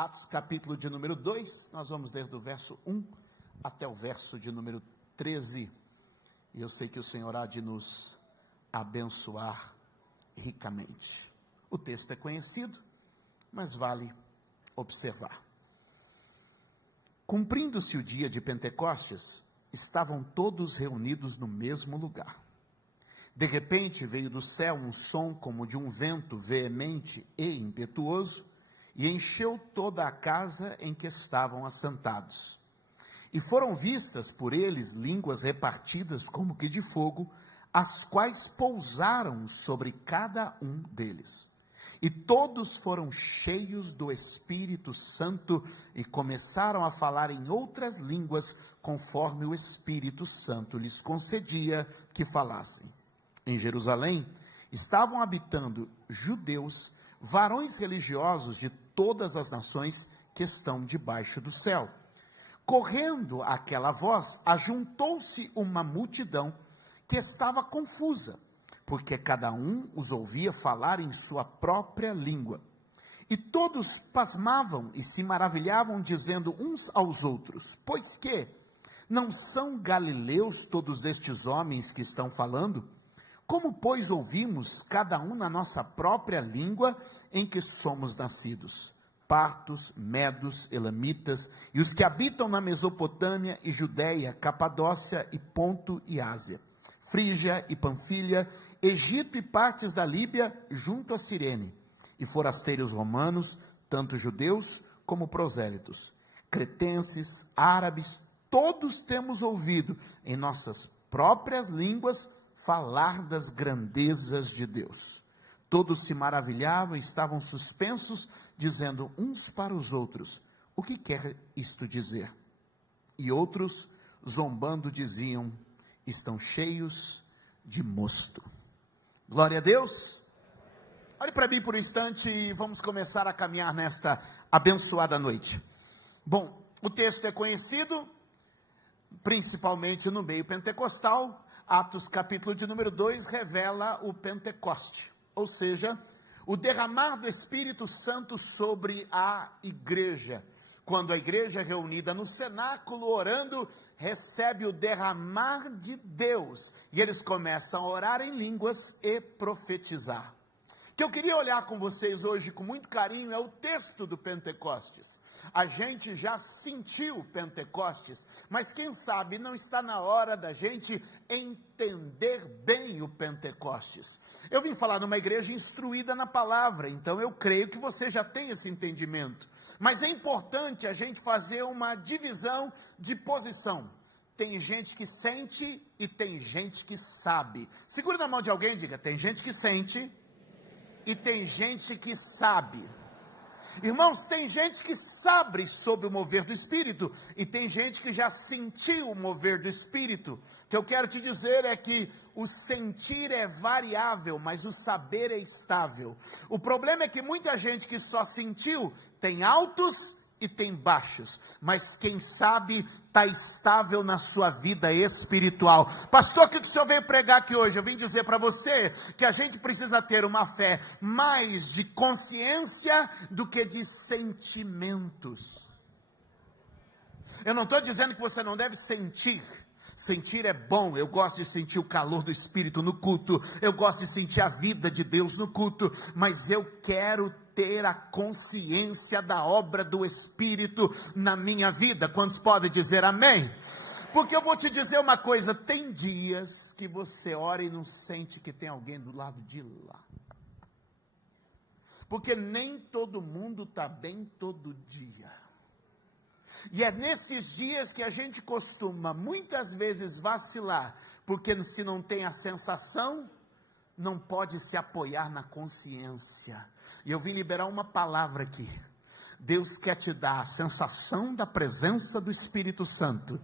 Atos capítulo de número 2, nós vamos ler do verso 1 até o verso de número 13, e eu sei que o Senhor há de nos abençoar ricamente. O texto é conhecido, mas vale observar. Cumprindo-se o dia de Pentecostes, estavam todos reunidos no mesmo lugar. De repente veio do céu um som como de um vento veemente e impetuoso, e encheu toda a casa em que estavam assentados. E foram vistas por eles línguas repartidas como que de fogo, as quais pousaram sobre cada um deles. E todos foram cheios do Espírito Santo e começaram a falar em outras línguas, conforme o Espírito Santo lhes concedia que falassem. Em Jerusalém estavam habitando judeus, varões religiosos de todas as nações que estão debaixo do céu. Correndo aquela voz, ajuntou-se uma multidão que estava confusa, porque cada um os ouvia falar em sua própria língua. E todos pasmavam e se maravilhavam, dizendo uns aos outros: pois que não são galileus todos estes homens que estão falando? Como, pois, ouvimos cada um na nossa própria língua em que somos nascidos? Partos, medos, elamitas, e os que habitam na Mesopotâmia e Judéia, Capadócia e Ponto e Ásia, Frígia e Panfilha, Egito e partes da Líbia, junto a Cirene, e forasteiros romanos, tanto judeus como prosélitos, cretenses, árabes, todos temos ouvido em nossas próprias línguas falar das grandezas de Deus. Todos se maravilhavam e estavam suspensos, dizendo uns para os outros: o que quer isto dizer? E outros, zombando, diziam: estão cheios de mosto. Glória a Deus. Olhe para mim por um instante e vamos começar a caminhar nesta abençoada noite. Bom, o texto é conhecido, principalmente no meio pentecostal. Atos capítulo de número 2 revela o Pentecoste, ou seja, o derramar do Espírito Santo sobre a igreja. Quando a igreja reunida no cenáculo orando, recebe o derramar de Deus, e eles começam a orar em línguas e profetizar. O que eu queria olhar com vocês hoje com muito carinho é o texto do Pentecostes. A gente já sentiu Pentecostes, mas quem sabe não está na hora da gente entender bem o Pentecostes. Eu vim falar numa igreja instruída na palavra, então eu creio que você já tem esse entendimento. Mas é importante a gente fazer uma divisão de posição. Tem gente que sente e tem gente que sabe. Segura na mão de alguém e diga: tem gente que sente e tem gente que sabe. Irmãos, tem gente que sabe sobre o mover do Espírito, e tem gente que já sentiu o mover do Espírito. O que eu quero te dizer é que o sentir é variável, mas o saber é estável. O problema é que muita gente que só sentiu, tem altos e tem baixos, mas quem sabe está estável na sua vida espiritual. Pastor, o que o senhor veio pregar aqui hoje? Eu vim dizer para você que a gente precisa ter uma fé mais de consciência do que de sentimentos. Eu não estou dizendo que você não deve sentir. Sentir é bom. Eu gosto de sentir o calor do Espírito no culto, eu gosto de sentir a vida de Deus no culto, mas eu quero ter a consciência da obra do Espírito na minha vida. Quantos podem dizer amém? Porque eu vou te dizer uma coisa: tem dias que você ora e não sente que tem alguém do lado de lá, porque nem todo mundo está bem todo dia. E é nesses dias que a gente costuma muitas vezes vacilar, porque se não tem a sensação, não pode se apoiar na consciência. E eu vim liberar uma palavra aqui. Deus quer te dar a sensação da presença do Espírito Santo,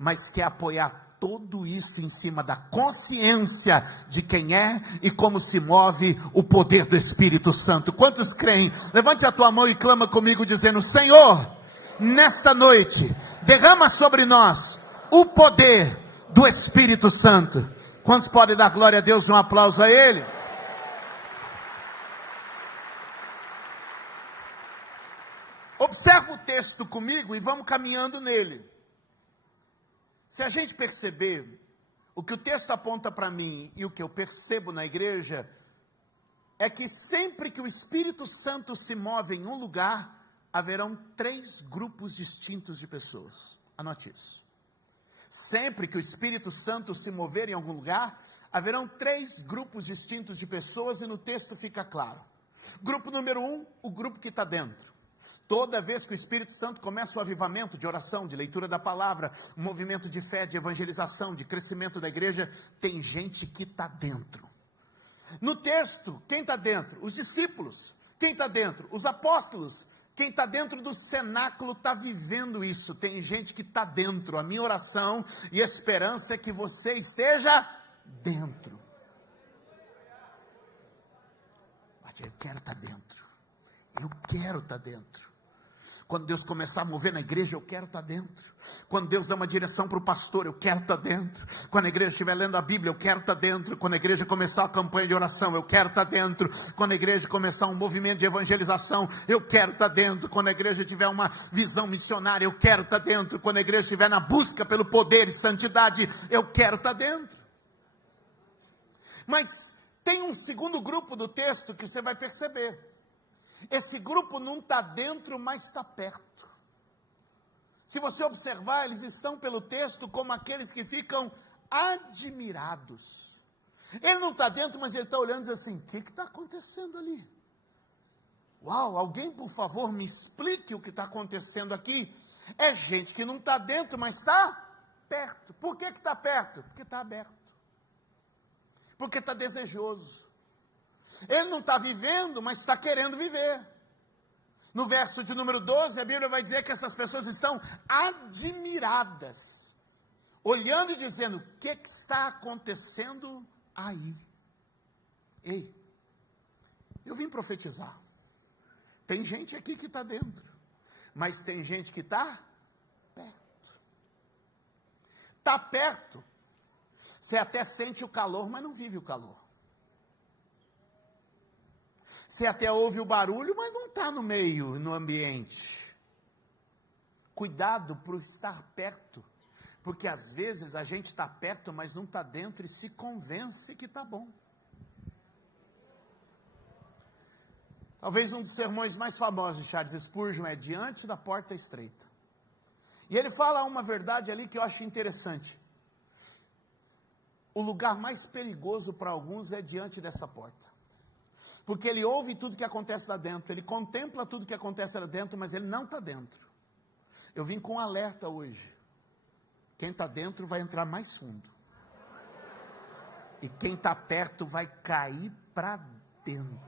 mas quer apoiar tudo isso em cima da consciência de quem é e como se move o poder do Espírito Santo. Quantos creem? Levante a tua mão e clama comigo dizendo: Senhor, nesta noite, derrama sobre nós o poder do Espírito Santo. Quantos podem dar glória a Deus? Um aplauso a Ele. Observa o texto comigo e vamos caminhando nele. Se a gente perceber, o que o texto aponta para mim e o que eu percebo na igreja, é que sempre que o Espírito Santo se move em um lugar, haverão 3 grupos distintos de pessoas. Anote isso. Sempre que o Espírito Santo se mover em algum lugar, haverão 3 grupos distintos de pessoas, e no texto fica claro. Grupo número 1, o grupo que está dentro. Toda vez que o Espírito Santo começa o avivamento de oração, de leitura da palavra, um movimento de fé, de evangelização, de crescimento da igreja, tem gente que está dentro. No texto, quem está dentro? Os discípulos. Quem está dentro? Os apóstolos. Quem está dentro do cenáculo está vivendo isso. Tem gente que está dentro. A minha oração e esperança é que você esteja dentro. Eu quero estar dentro. Eu quero estar dentro. Quando Deus começar a mover na igreja, eu quero estar dentro. Quando Deus dá uma direção para o pastor, eu quero estar dentro. Quando a igreja estiver lendo a Bíblia, eu quero estar dentro. Quando a igreja começar a campanha de oração, eu quero estar dentro. Quando a igreja começar um movimento de evangelização, eu quero estar dentro. Quando a igreja tiver uma visão missionária, eu quero estar dentro. Quando a igreja estiver na busca pelo poder e santidade, eu quero estar dentro. Mas tem um segundo grupo do texto que você vai perceber. Esse grupo não está dentro, mas está perto. Se você observar, eles estão pelo texto como aqueles que ficam admirados. Ele não está dentro, mas ele está olhando e diz assim: o que está acontecendo ali? Uau, alguém por favor me explique o que está acontecendo aqui. É gente que não está dentro, mas está perto. Por que está perto? Porque está aberto. Porque está desejoso. Ele não está vivendo, mas está querendo viver. No verso de número 12, a Bíblia vai dizer que essas pessoas estão admiradas, olhando e dizendo: o que está acontecendo aí? Ei, eu vim profetizar. Tem gente aqui que está dentro, mas tem gente que está perto. Está perto. Você até sente o calor, mas não vive o calor. Você até ouve o barulho, mas não está no meio, no ambiente. Cuidado por estar perto, porque às vezes a gente está perto, mas não está dentro e se convence que está bom. Talvez um dos sermões mais famosos de Charles Spurgeon é Diante da Porta Estreita. E ele fala uma verdade ali que eu acho interessante. O lugar mais perigoso para alguns é diante dessa porta. Porque ele ouve tudo que acontece lá dentro, ele contempla tudo que acontece lá dentro, mas ele não está dentro. Eu vim com um alerta hoje. Quem está dentro vai entrar mais fundo. E quem está perto vai cair para dentro.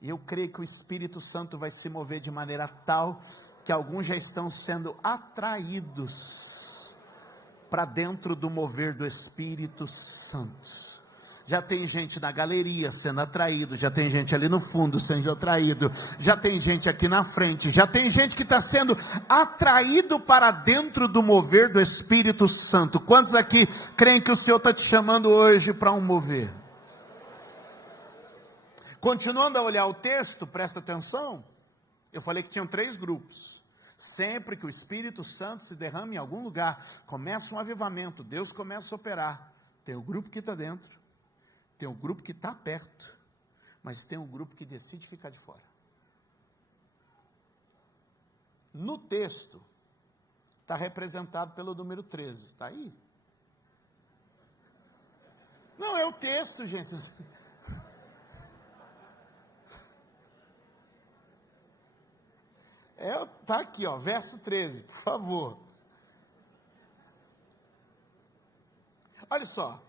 E eu creio que o Espírito Santo vai se mover de maneira tal que alguns já estão sendo atraídos para dentro do mover do Espírito Santo. Já tem gente na galeria sendo atraído, já tem gente ali no fundo sendo atraído, já tem gente aqui na frente, já tem gente que está sendo atraído para dentro do mover do Espírito Santo. Quantos aqui creem que o Senhor está te chamando hoje para um mover? Continuando a olhar o texto, presta atenção, eu falei que tinham 3 grupos. Sempre que o Espírito Santo se derrama em algum lugar, começa um avivamento, Deus começa a operar. Tem o grupo que está dentro, tem o grupo que está perto, mas tem um grupo que decide ficar de fora. No texto, está representado pelo número 13, está aí? Não, é o texto, gente. Está aqui, ó, verso 13, por favor. Olha só.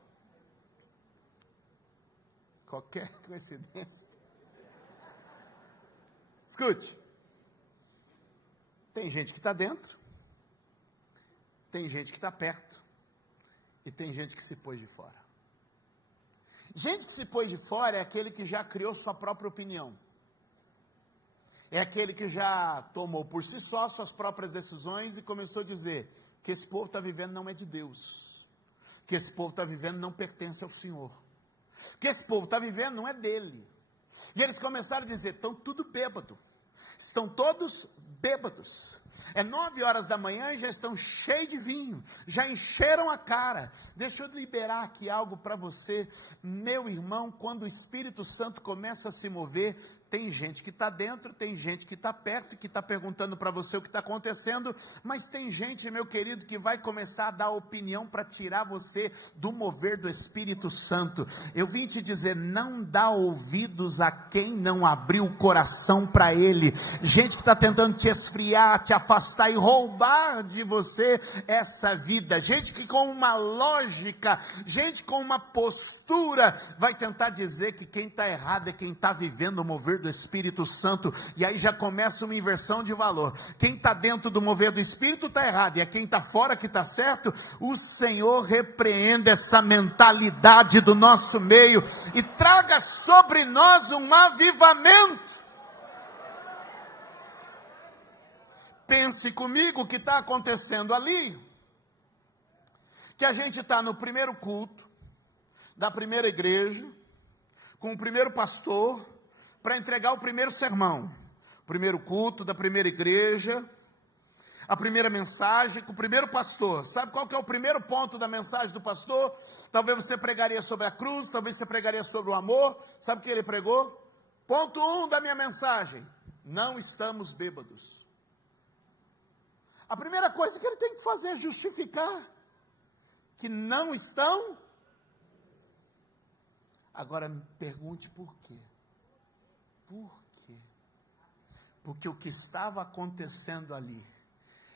Qualquer coincidência. Escute. Tem gente que está dentro, tem gente que está perto, e tem gente que se pôs de fora. Gente que se pôs de fora é aquele que já criou sua própria opinião. É aquele que já tomou por si só suas próprias decisões e começou a dizer que esse povo está vivendo não é de Deus, que esse povo está vivendo não pertence ao Senhor, que esse povo está vivendo não é dele, E eles começaram a dizer: estão tudo bêbado, estão todos bêbados. É 9 horas da manhã e já estão cheios de vinho, já encheram a cara. Deixa eu liberar aqui algo para você, meu irmão. Quando o Espírito Santo começa a se mover, tem gente que está dentro, tem gente que está perto, que está perguntando para você o que está acontecendo, mas tem gente, meu querido, que vai começar a dar opinião para tirar você do mover do Espírito Santo. Eu vim te dizer: não dá ouvidos a quem não abriu o coração para Ele. Gente que está tentando te esfriar, te afastar e roubar de você essa vida. Gente que com uma lógica, gente com uma postura, vai tentar dizer que quem está errado é quem está vivendo o mover do Espírito Santo, e aí já começa uma inversão de valor. Quem está dentro do mover do Espírito está errado, e é quem está fora que está certo. O Senhor repreenda essa mentalidade do nosso meio, e traga sobre nós um avivamento. Pense comigo o que está acontecendo ali, que a gente está no primeiro culto, da primeira igreja, com o primeiro pastor, para entregar o primeiro sermão, o primeiro culto da primeira igreja, a primeira mensagem com o primeiro pastor. Sabe qual que é o primeiro ponto da mensagem do pastor? Talvez você pregaria sobre a cruz, talvez você pregaria sobre o amor. Sabe o que ele pregou? Ponto 1 da minha mensagem: não estamos bêbados. A primeira coisa que ele tem que fazer é justificar que não estão. Agora me pergunte por quê. Por quê? Porque o que estava acontecendo ali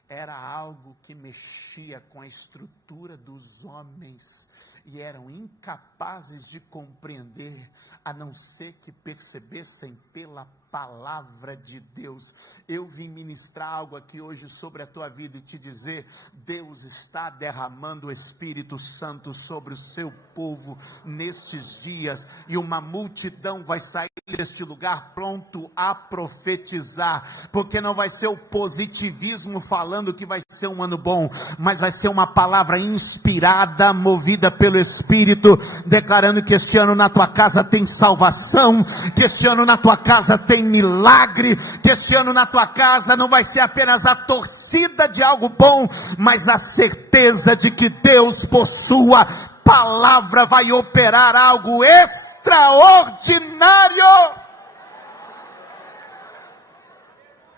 era algo que mexia com a estrutura dos homens, e eram incapazes de compreender, a não ser que percebessem pela palavra de Deus. Eu vim ministrar algo aqui hoje sobre a tua vida e te dizer: Deus está derramando o Espírito Santo sobre o seu povo nestes dias, e uma multidão vai sair deste lugar pronto a profetizar, porque não vai ser o positivismo falando que vai ser um ano bom, mas vai ser uma palavra inspirada, movida pelo Espírito, declarando que este ano na tua casa tem salvação, que este ano na tua casa tem milagre, que este ano na tua casa não vai ser apenas a torcida de algo bom, mas a certeza de que Deus, por sua palavra, vai operar algo extraordinário.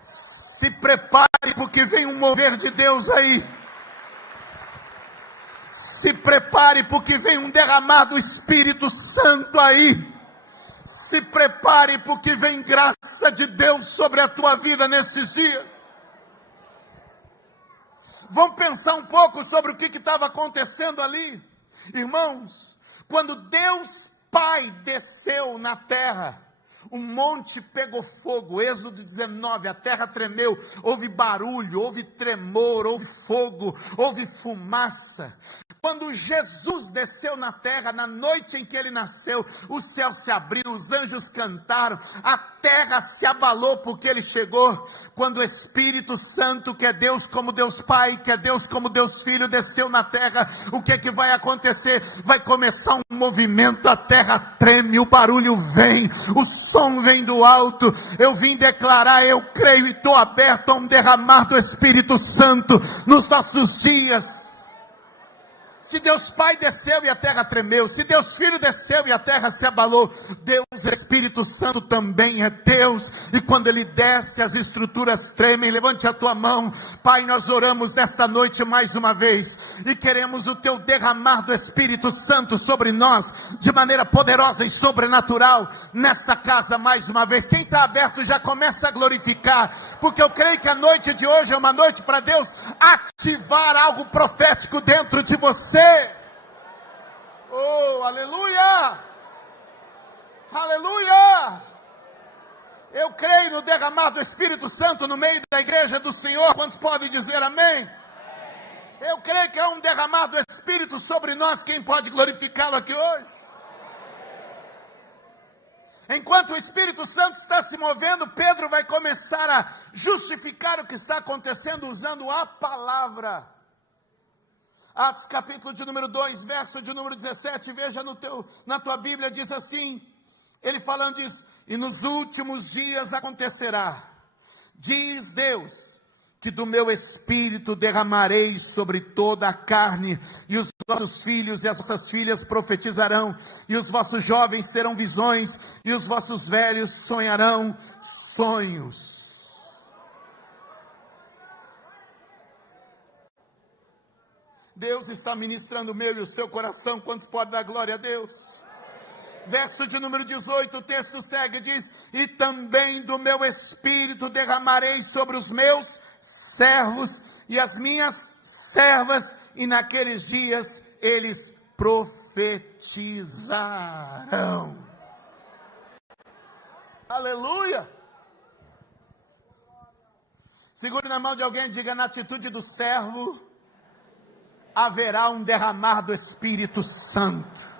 Se prepare, porque vem um mover de Deus aí. Se prepare, porque vem um derramar do Espírito Santo aí. Se prepare, porque vem graça de Deus sobre a tua vida nesses dias. Vamos pensar um pouco sobre o que estava acontecendo ali. Irmãos, quando Deus Pai desceu na terra, o monte pegou fogo. Êxodo 19, a terra tremeu, houve barulho, houve tremor, houve fogo, houve fumaça. Quando Jesus desceu na terra, na noite em que ele nasceu, o céu se abriu, os anjos cantaram, a terra se abalou porque ele chegou. Quando o Espírito Santo, que é Deus como Deus Pai, que é Deus como Deus Filho, desceu na terra, o que é que vai acontecer? Vai começar um movimento, a terra treme, o barulho vem, o som vem do alto. Eu vim declarar, eu creio e estou aberto a um derramar do Espírito Santo nos nossos dias. Se Deus Pai desceu e a terra tremeu, se Deus Filho desceu e a terra se abalou, Deus Espírito Santo também é Deus, e quando Ele desce as estruturas tremem. Levante a tua mão. Pai, nós oramos nesta noite mais uma vez, e queremos o Teu derramar do Espírito Santo sobre nós, de maneira poderosa e sobrenatural, nesta casa mais uma vez. Quem está aberto já começa a glorificar, porque eu creio que a noite de hoje é uma noite para Deus ativar algo profético dentro de você. Oh, aleluia! Aleluia! Eu creio no derramar do Espírito Santo no meio da igreja do Senhor. Quantos podem dizer amém? Eu creio que é um derramar do Espírito sobre nós. Quem pode glorificá-lo aqui hoje? Enquanto o Espírito Santo está se movendo, Pedro vai começar a justificar o que está acontecendo usando a palavra. Atos capítulo de número 2, verso de número 17, veja na tua Bíblia, diz assim: Ele falando disso, e nos últimos dias acontecerá, diz Deus, que do meu espírito derramarei sobre toda a carne, e os vossos filhos e as vossas filhas profetizarão, e os vossos jovens terão visões, e os vossos velhos sonharão sonhos. Deus está ministrando o meu e o seu coração. Quantos podem dar glória a Deus? Verso de número 18, o texto segue, diz: e também do meu espírito derramarei sobre os meus servos e as minhas servas, e naqueles dias eles profetizarão. Aleluia! Segure na mão de alguém e diga: na atitude do servo haverá um derramar do Espírito Santo.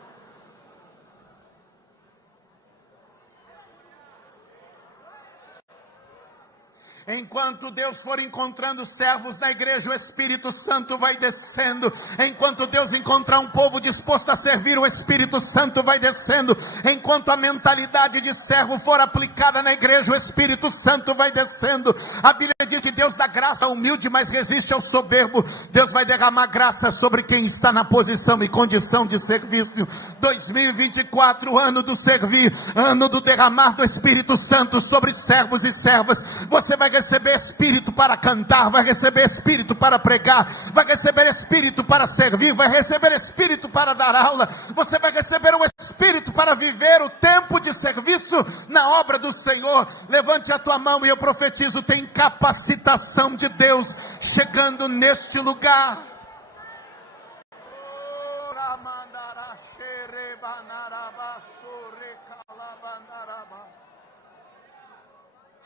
Enquanto Deus for encontrando servos na igreja, o Espírito Santo vai descendo. Enquanto Deus encontrar um povo disposto a servir, o Espírito Santo vai descendo. Enquanto a mentalidade de servo for aplicada na igreja, o Espírito Santo vai descendo. A Bíblia diz que Deus dá graça ao humilde, mas resiste ao soberbo. Deus vai derramar graça sobre quem está na posição e condição de serviço. 2024, ano do servir, ano do derramar do Espírito Santo sobre servos e servas. Você vai receber espírito para cantar, vai receber espírito para pregar, vai receber espírito para servir, vai receber espírito para dar aula. Você vai receber o espírito para viver o tempo de serviço na obra do Senhor. Levante a tua mão e eu profetizo: tem capacitação de Deus chegando neste lugar.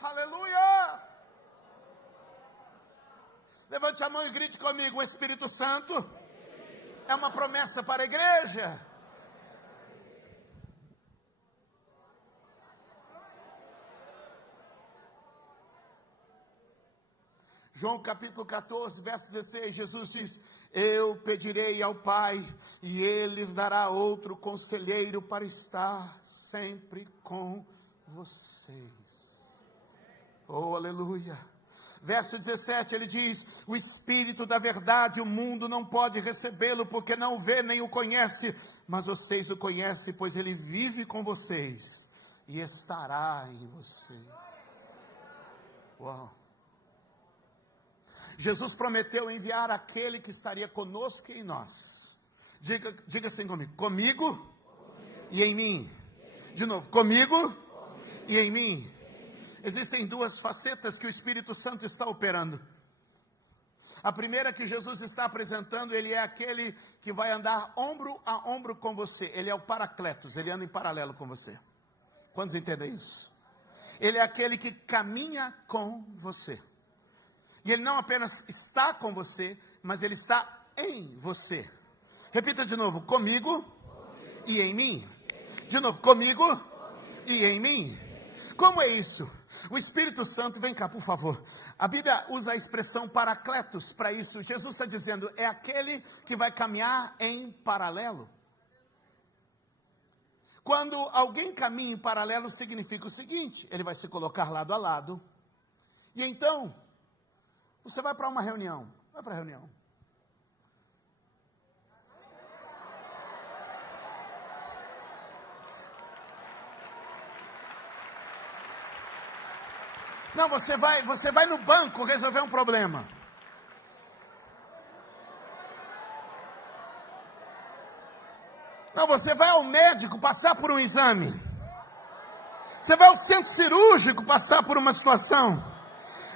Aleluia! Levante a mão e grite comigo: o Espírito Santo é uma promessa para a igreja. João capítulo 14, verso 16, Jesus diz: eu pedirei ao Pai, e Ele lhes dará outro conselheiro para estar sempre com vocês. Oh, aleluia. Verso 17, ele diz: o Espírito da verdade, o mundo não pode recebê-lo, porque não o vê nem o conhece, mas vocês o conhecem, pois ele vive com vocês e estará em vocês. Uau! Jesus prometeu enviar aquele que estaria conosco e em nós. Diga assim comigo: comigo e em mim. De novo: comigo e em mim. Existem duas facetas que o Espírito Santo está operando. A primeira que Jesus está apresentando, ele é aquele que vai andar ombro a ombro com você. Ele é o Paracletos, ele anda em paralelo com você. Quantos entendem isso? Ele é aquele que caminha com você. E ele não apenas está com você, mas ele está em você. Repita de novo: comigo e em mim. De novo: comigo e em mim. Como é isso? O Espírito Santo, vem cá por favor. A Bíblia usa a expressão paracletos para isso. Jesus está dizendo: é aquele que vai caminhar em paralelo. Quando alguém caminha em paralelo, significa o seguinte: ele vai se colocar lado a lado. E então, você vai para uma reunião. Vai para a reunião. Não, você vai no banco resolver um problema. Não, você vai ao médico passar por um exame. Você vai ao centro cirúrgico passar por uma situação.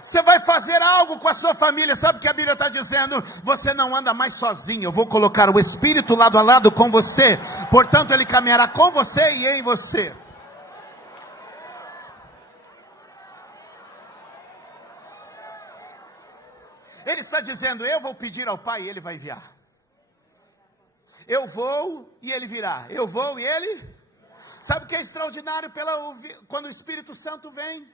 Você vai fazer algo com a sua família. Sabe o que a Bíblia está dizendo? Você não anda mais sozinho. Eu vou colocar o Espírito lado a lado com você. Portanto, ele caminhará com você e em você. Ele está dizendo: eu vou pedir ao Pai e Ele vai enviar. Eu vou e Ele virá. Eu vou e Ele... Sabe o que é extraordinário quando o Espírito Santo vem?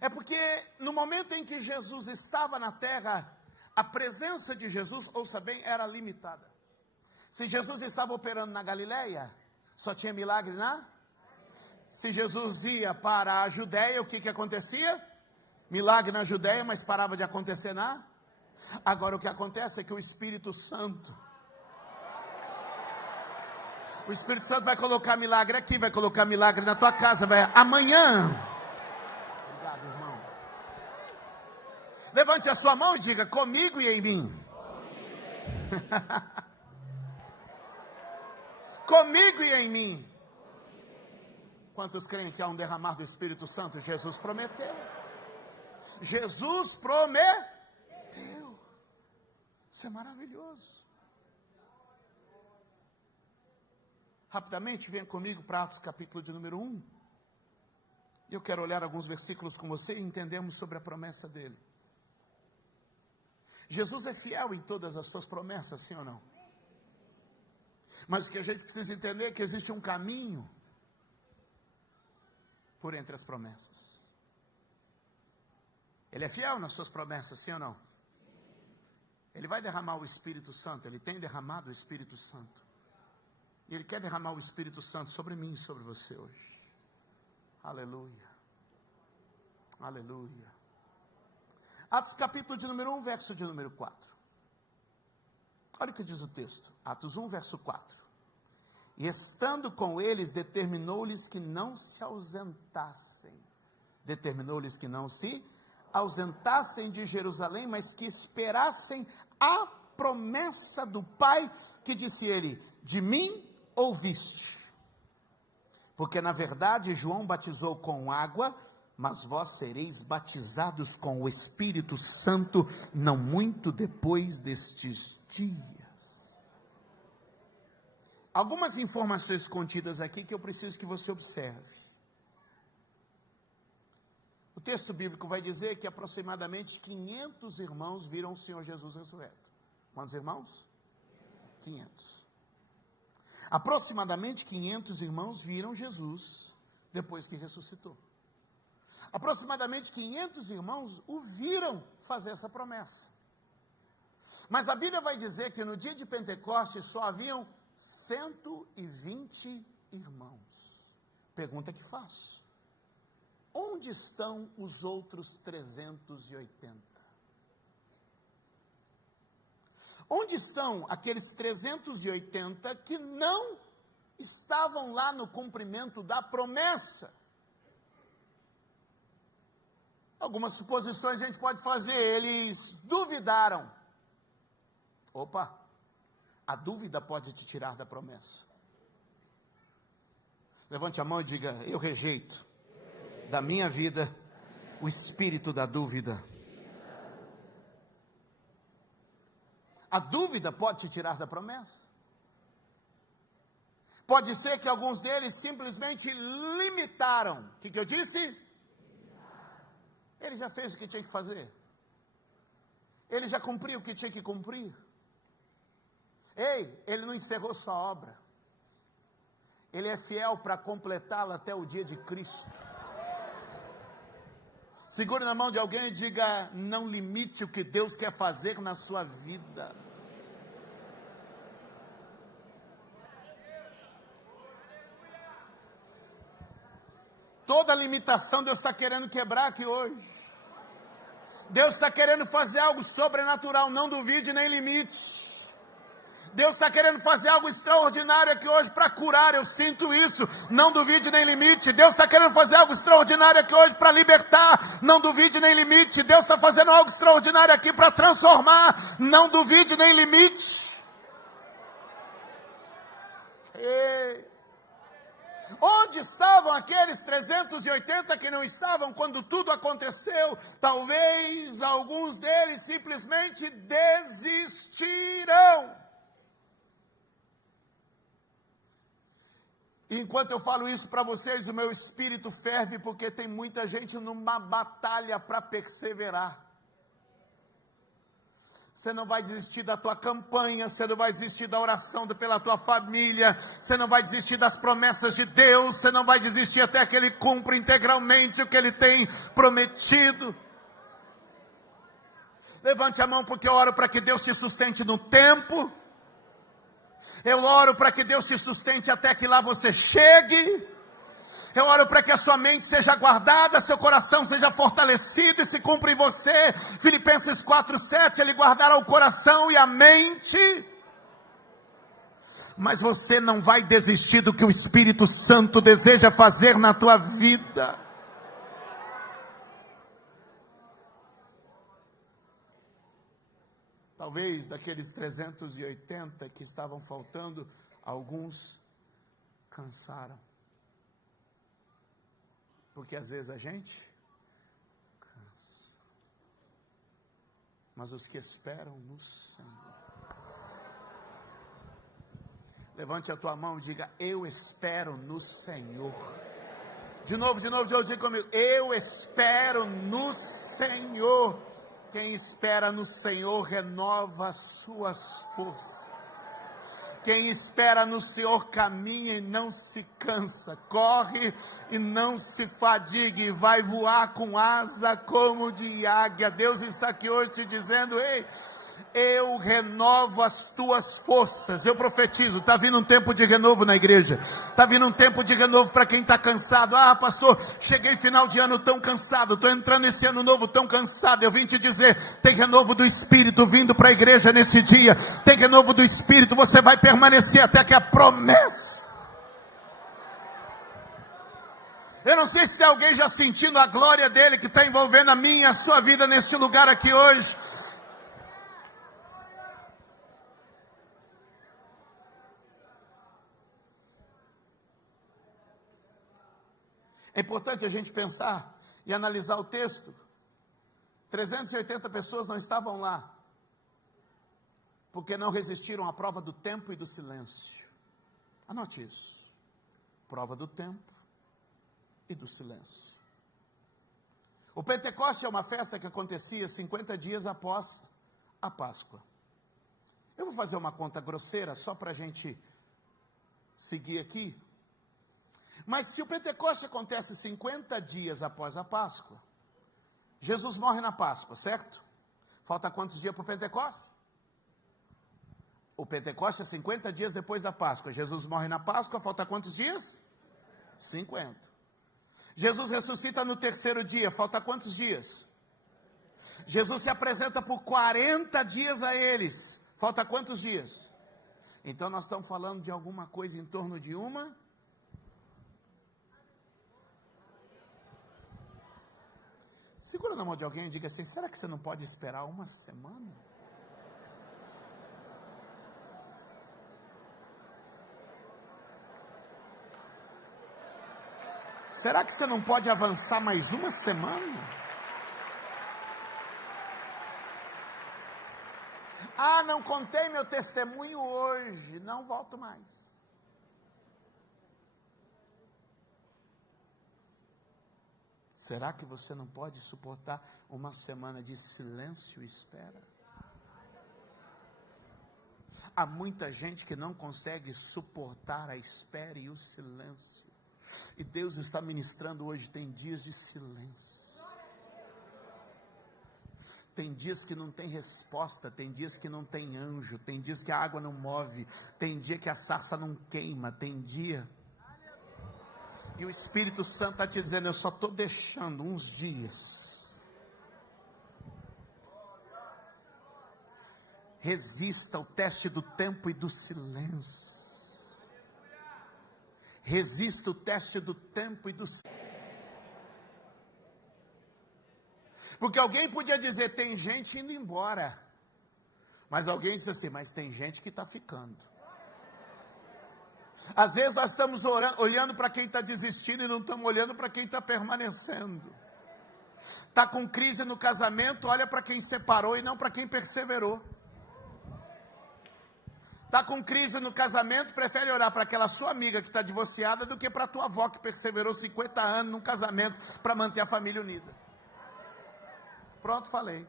É porque no momento em que Jesus estava na terra, a presença de Jesus, ouça bem, era limitada. Se Jesus estava operando na Galileia, só tinha milagre na... Se Jesus ia para a Judéia, o que acontecia? Milagre na Judéia, mas parava de acontecer na... Agora o que acontece é que o Espírito Santo vai colocar milagre aqui, vai colocar milagre na tua casa, vai amanhã. Obrigado, irmão. Levante a sua mão e diga: comigo e em mim. Comigo e em mim. Quantos creem que há um derramar do Espírito Santo? Jesus prometeu. Jesus prometeu. Isso é maravilhoso. Rapidamente, venha comigo para Atos capítulo de número 1. Eu quero olhar alguns versículos com você e entendemos sobre a promessa dele. Jesus é fiel em todas as suas promessas, sim ou não? Mas o que a gente precisa entender é que existe um caminho por entre as promessas. Ele é fiel nas suas promessas, sim ou não? Ele vai derramar o Espírito Santo, ele tem derramado o Espírito Santo. E ele quer derramar o Espírito Santo sobre mim e sobre você hoje. Aleluia. Aleluia. Atos capítulo de número 1, verso de número 4. Olha o que diz o texto. Atos 1, verso 4. E estando com eles, determinou-lhes que não se ausentassem. Determinou-lhes que não se ausentassem de Jerusalém, mas que esperassem a promessa do Pai, que disse ele: de mim ouviste. Porque na verdade João batizou com água, mas vós sereis batizados com o Espírito Santo, não muito depois destes dias. Algumas informações contidas aqui que eu preciso que você observe. O texto bíblico vai dizer que aproximadamente 500 irmãos viram o Senhor Jesus ressurreto. Quantos irmãos? 500. Aproximadamente 500 irmãos viram Jesus depois que ressuscitou. Aproximadamente 500 irmãos o viram fazer essa promessa. Mas a Bíblia vai dizer que no dia de Pentecostes só haviam 120 irmãos. Pergunta que faço: onde estão os outros 380? Onde estão aqueles 380 que não estavam lá no cumprimento da promessa? Algumas suposições a gente pode fazer. Eles duvidaram. Opa, a dúvida pode te tirar da promessa. Levante a mão e diga: eu rejeito da minha vida o espírito da dúvida. A dúvida pode te tirar da promessa. Pode ser que alguns deles simplesmente limitaram. O que eu disse? Ele já fez o que tinha que fazer. Ele já cumpriu o que tinha que cumprir. Ei, ele não encerrou sua obra. Ele é fiel para completá-la até o dia de Cristo. Segure na mão de alguém e diga: não limite o que Deus quer fazer na sua vida. Toda limitação Deus está querendo quebrar aqui hoje. Deus está querendo fazer algo sobrenatural, não duvide nem limite. Deus está querendo fazer algo extraordinário aqui hoje para curar, eu sinto isso, não duvide nem limite. Deus está querendo fazer algo extraordinário aqui hoje para libertar, não duvide nem limite. Deus está fazendo algo extraordinário aqui para transformar, não duvide nem limite. Ei. Onde estavam aqueles 380 que não estavam quando tudo aconteceu? Talvez alguns deles simplesmente desistiram. E enquanto eu falo isso para vocês, o meu espírito ferve, porque tem muita gente numa batalha para perseverar. Você não vai desistir da tua campanha, você não vai desistir da oração pela tua família, você não vai desistir das promessas de Deus, você não vai desistir até que Ele cumpra integralmente o que Ele tem prometido. Levante a mão, porque eu oro para que Deus te sustente no tempo. Eu oro para que Deus te sustente até que lá você chegue. Eu oro para que a sua mente seja guardada, seu coração seja fortalecido e se cumpra em você. Filipenses 4:7, Ele guardará o coração e a mente. Mas você não vai desistir do que o Espírito Santo deseja fazer na tua vida. Talvez daqueles 380 que estavam faltando, alguns cansaram. Porque às vezes a gente cansa. Mas os que esperam no Senhor. Levante a tua mão e diga: eu espero no Senhor. De novo, diga comigo: eu espero no Senhor. Quem espera no Senhor renova as suas forças. Quem espera no Senhor caminha e não se cansa, corre e não se fadigue, vai voar com asa como de águia. Deus está aqui hoje te dizendo: ei, eu renovo as tuas forças. Eu profetizo, está vindo um tempo de renovo na igreja, está vindo um tempo de renovo para quem está cansado. Ah, pastor, cheguei final de ano tão cansado, estou entrando esse ano novo tão cansado. Eu vim te dizer, tem renovo do Espírito vindo para a igreja nesse dia, tem renovo do Espírito. Você vai permanecer até que a promessa. Eu não sei se tem alguém já sentindo a glória dele que está envolvendo a minha e a sua vida neste lugar aqui hoje. É importante a gente pensar e analisar o texto. 380 pessoas não estavam lá, porque não resistiram à prova do tempo e do silêncio. Anote isso. Prova do tempo e do silêncio. O Pentecoste é uma festa que acontecia 50 dias após a Páscoa. Eu vou fazer uma conta grosseira, só para a gente seguir aqui. Mas se o Pentecoste acontece 50 dias após a Páscoa, Jesus morre na Páscoa, certo? Falta quantos dias para o Pentecoste? O Pentecoste é 50 dias depois da Páscoa. Jesus morre na Páscoa, falta quantos dias? 50. Jesus ressuscita no terceiro dia, falta quantos dias? Jesus se apresenta por 40 dias a eles, falta quantos dias? Então nós estamos falando de alguma coisa em torno de uma... Segura na mão de alguém e diga assim: será que você não pode esperar uma semana? Será que você não pode avançar mais uma semana? Ah, não contei meu testemunho hoje, não volto mais. Será que você não pode suportar uma semana de silêncio e espera? Há muita gente que não consegue suportar a espera e o silêncio. E Deus está ministrando hoje, tem dias de silêncio. Tem dias que não tem resposta, tem dias que não tem anjo, tem dias que a água não move, tem dia que a sarça não queima, tem dia... E o Espírito Santo está te dizendo: eu só estou deixando uns dias. Resista ao teste do tempo e do silêncio. Resista o teste do tempo e do silêncio. Porque alguém podia dizer: tem gente indo embora. Mas alguém disse assim: mas tem gente que está ficando. Às vezes nós estamos olhando para quem está desistindo e não estamos olhando para quem está permanecendo. Está com crise no casamento, olha para quem separou e não para quem perseverou. Está com crise no casamento, prefere orar para aquela sua amiga que está divorciada do que para a tua avó que perseverou 50 anos num casamento para manter a família unida. Pronto, falei.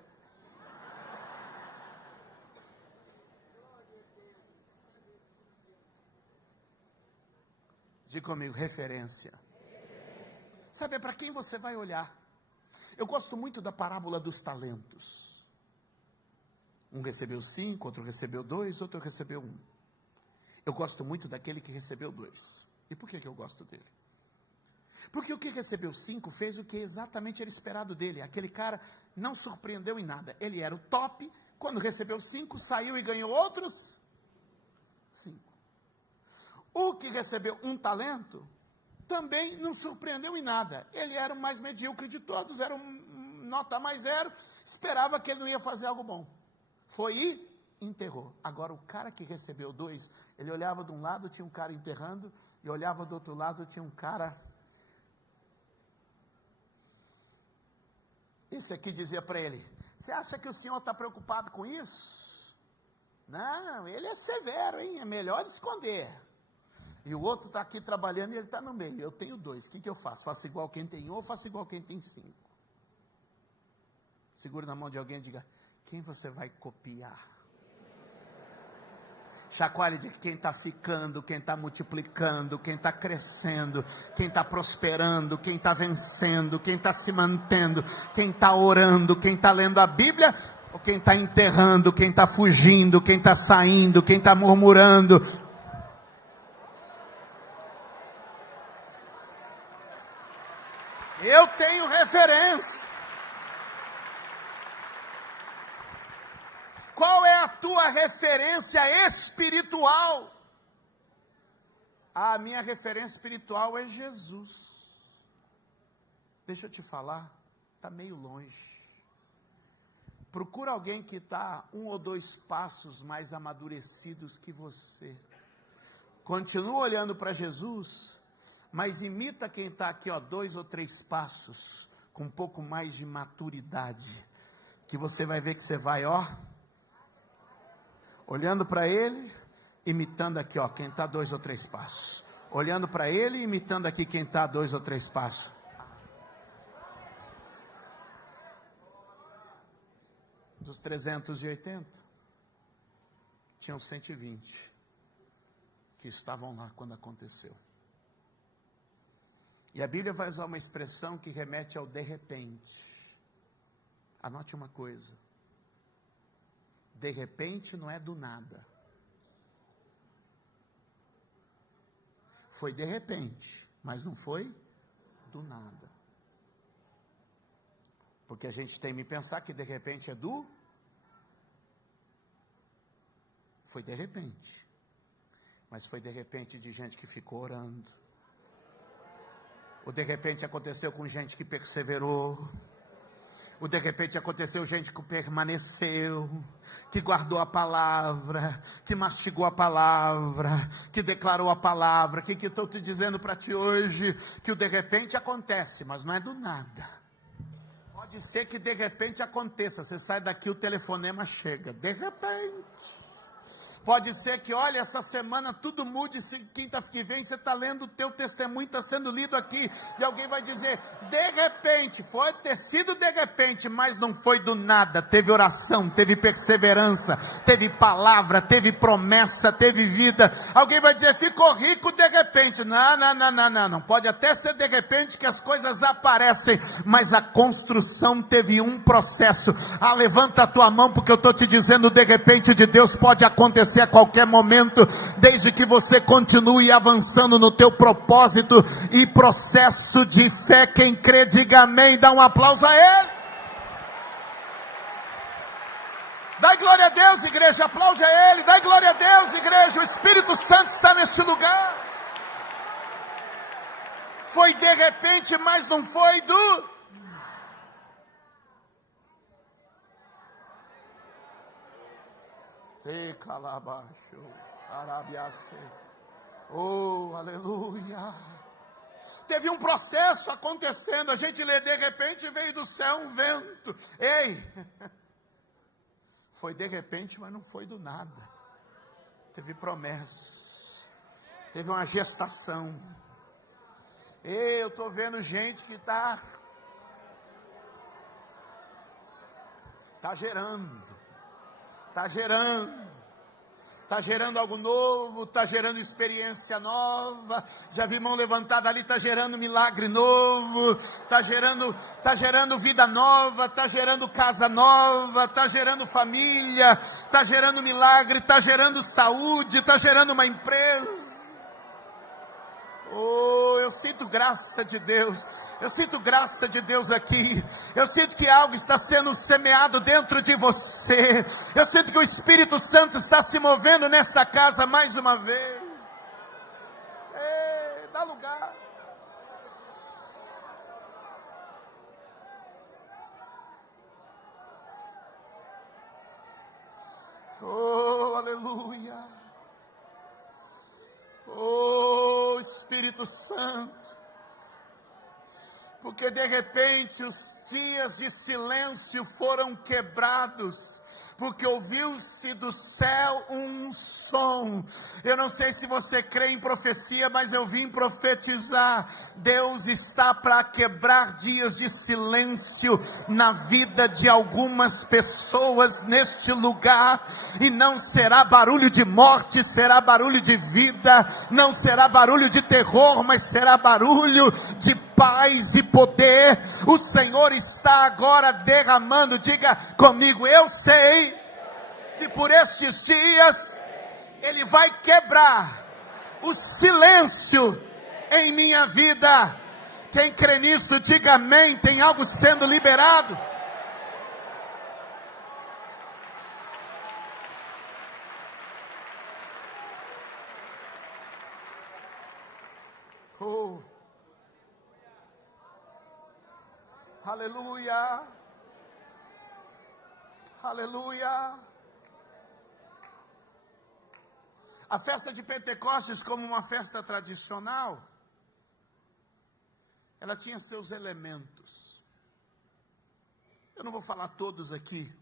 Diga comigo: referência. Sabe, é para quem você vai olhar. Eu gosto muito da parábola dos talentos. Um recebeu 5, outro recebeu 2, outro recebeu 1. Eu gosto muito daquele que recebeu 2. E por que eu gosto dele? Porque o que recebeu 5 fez o que exatamente era esperado dele. Aquele cara não surpreendeu em nada. Ele era o top. Quando recebeu 5, saiu e ganhou outros 5. O que recebeu 1 talento também não surpreendeu em nada. Ele era o mais medíocre de todos, era nota mais 0, esperava que ele não ia fazer algo bom. Foi e enterrou. Agora o cara que recebeu 2, ele olhava de um lado, tinha um cara enterrando, e olhava do outro lado, tinha um cara. Esse aqui dizia para ele: você acha que o senhor está preocupado com isso? Não, ele é severo, hein? É melhor esconder. E o outro está aqui trabalhando e ele está no meio. Eu tenho 2, o que eu faço? Faço igual quem tem 1 ou faço igual quem tem 5? Segure na mão de alguém e diga: quem você vai copiar? Chacoalhe de quem está ficando, quem está multiplicando, quem está crescendo, quem está prosperando, quem está vencendo, quem está se mantendo, quem está orando, quem está lendo a Bíblia, ou quem está enterrando, quem está fugindo, quem está saindo, quem está murmurando. Eu tenho referência. Qual é a tua referência espiritual? A minha referência espiritual é Jesus. Deixa eu te falar, está meio longe. Procura alguém que está 1 ou 2 passos mais amadurecidos que você. Continua olhando para Jesus, mas imita quem está aqui, 2 ou 3 passos, com um pouco mais de maturidade, que você vai ver que você vai, olhando para ele, imitando aqui, quem está 2 ou 3 passos, olhando para ele, imitando aqui quem está 2 ou 3 passos. Dos 380, tinham 120 que estavam lá quando aconteceu. E a Bíblia vai usar uma expressão que remete ao de repente. Anote uma coisa: de repente não é do nada. Foi de repente, mas não foi do nada. Porque a gente tem que pensar que de repente é do... Foi de repente. Mas foi de repente de gente que ficou orando. O de repente aconteceu com gente que perseverou. O de repente aconteceu gente que permaneceu, que guardou a palavra, que mastigou a palavra, que declarou a palavra. O que eu estou te dizendo para ti hoje? Que o de repente acontece, mas não é do nada. Pode ser que de repente aconteça, você sai daqui, o telefonema chega, de repente. Pode ser que, olha, essa semana tudo mude, se quinta que vem você está lendo o teu testemunho, está sendo lido aqui, e alguém vai dizer, de repente, foi ter sido de repente, mas não foi do nada, teve oração, teve perseverança, teve palavra, teve promessa, teve vida. Alguém vai dizer, ficou rico de repente. Não, pode até ser de repente que as coisas aparecem, mas a construção teve um processo. Levanta a tua mão, porque eu estou te dizendo, de repente de Deus pode acontecer a qualquer momento, desde que você continue avançando no teu propósito e processo de fé. Quem crê, diga amém, dá um aplauso a Ele. Dá glória a Deus, igreja, aplaude a Ele. Dá glória a Deus, igreja, o Espírito Santo está neste lugar. Foi de repente, mas não foi do... Te calabaixo, arabiace. Oh, aleluia. Teve um processo acontecendo. A gente lê, de repente veio do céu um vento. Ei, foi de repente, mas não foi do nada. Teve promessa, teve uma gestação. Ei, eu estou vendo gente que está gerando. Está gerando algo novo, está gerando experiência nova. Já vi mão levantada ali, está gerando milagre novo, está gerando vida nova, está gerando casa nova, está gerando família, está gerando milagre, está gerando saúde, está gerando uma empresa. Oh, eu sinto graça de Deus. Eu sinto graça de Deus aqui. Eu sinto que algo está sendo semeado dentro de você. Eu sinto que o Espírito Santo está se movendo nesta casa mais uma vez. Ei, dá lugar. Oh, aleluia. Oh, Espírito Santo. Porque de repente os dias de silêncio foram quebrados, porque ouviu-se do céu um som. Eu não sei se você crê em profecia, mas eu vim profetizar. Deus está para quebrar dias de silêncio na vida de algumas pessoas neste lugar, e não será barulho de morte, será barulho de vida, não será barulho de terror, mas será barulho de paz e poder. O Senhor está agora derramando. Diga comigo: eu sei que por estes dias Ele vai quebrar o silêncio em minha vida. Quem crê nisso, diga amém. Tem algo sendo liberado. Oh, aleluia, aleluia. A festa de Pentecostes, como uma festa tradicional, ela tinha seus elementos. Eu não vou falar todos aqui,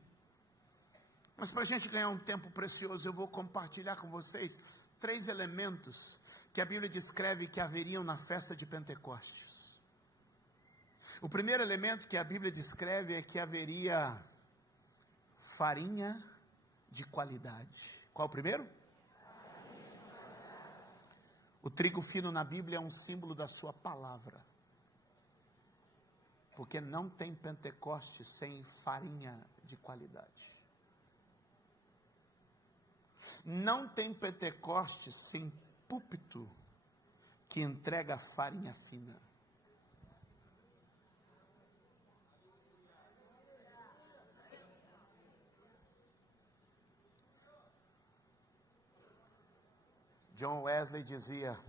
mas para a gente ganhar um tempo precioso, eu vou compartilhar com vocês 3 elementos que a Bíblia descreve que haveriam na festa de Pentecostes. O primeiro elemento que a Bíblia descreve é que haveria farinha de qualidade. Qual o primeiro? O trigo fino na Bíblia é um símbolo da sua palavra. Porque não tem Pentecoste sem farinha de qualidade. Não tem Pentecoste sem púlpito que entrega farinha fina. John Wesley dizia: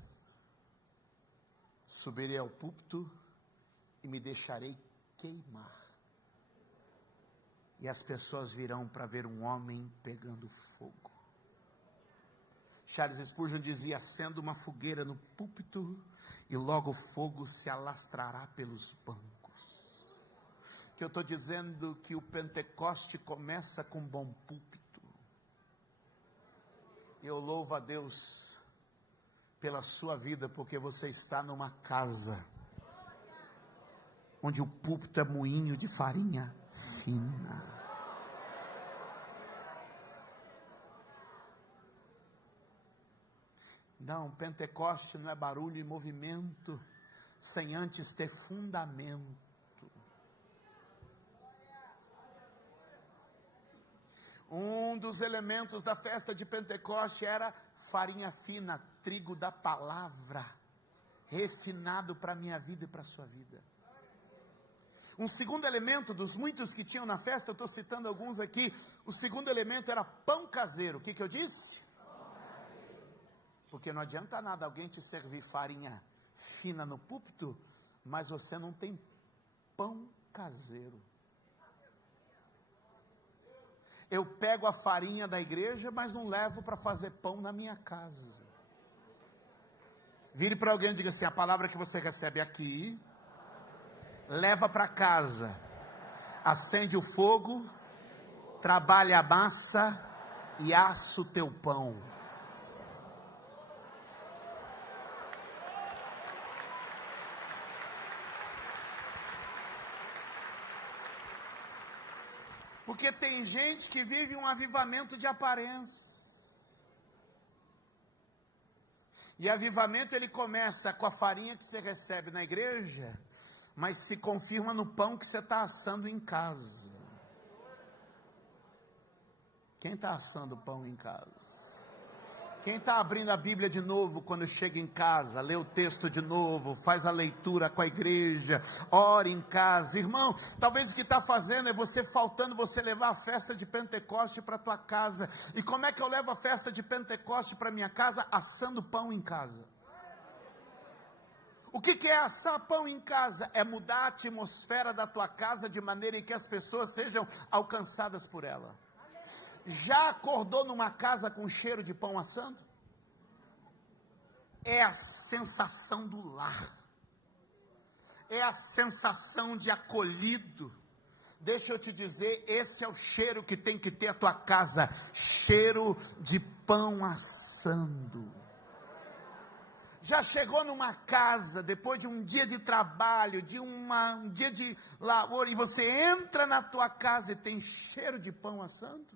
subirei ao púlpito e me deixarei queimar, e as pessoas virão para ver um homem pegando fogo. Charles Spurgeon dizia: acenda uma fogueira no púlpito e logo o fogo se alastrará pelos bancos. Que eu estou dizendo que o Pentecoste começa com um bom púlpito. Eu louvo a Deus pela sua vida, porque você está numa casa onde o púlpito é moinho de farinha fina. Não, Pentecoste não é barulho e movimento sem antes ter fundamento. Um dos elementos da festa de Pentecoste era farinha fina, trigo da palavra, refinado para a minha vida e para a sua vida. Um segundo elemento dos muitos que tinham na festa, eu estou citando alguns aqui, o segundo elemento era pão caseiro. O que eu disse? Porque não adianta nada alguém te servir farinha fina no púlpito, mas você não tem pão caseiro. Eu pego a farinha da igreja, mas não levo para fazer pão na minha casa. Vire para alguém e diga assim: a palavra que você recebe aqui, leva para casa, acende o fogo, trabalha a massa e assa o teu pão. Porque tem gente que vive um avivamento de aparência. E avivamento ele começa com a farinha que você recebe na igreja, mas se confirma no pão que você está assando em casa. Quem está assando pão em casa? Quem está abrindo a Bíblia de novo quando chega em casa, lê o texto de novo, faz a leitura com a igreja, ora em casa. Irmão, talvez o que está fazendo é faltando você levar a festa de Pentecoste para a tua casa. E como é que eu levo a festa de Pentecoste para minha casa? Assando pão em casa. O que é assar pão em casa? É mudar a atmosfera da tua casa de maneira em que as pessoas sejam alcançadas por ela. Já acordou numa casa com cheiro de pão assando? É a sensação do lar, é a sensação de acolhido. Deixa eu te dizer, esse é o cheiro que tem que ter a tua casa, cheiro de pão assando. Já chegou numa casa, depois de um dia de trabalho, um dia de labor, e você entra na tua casa e tem cheiro de pão assando?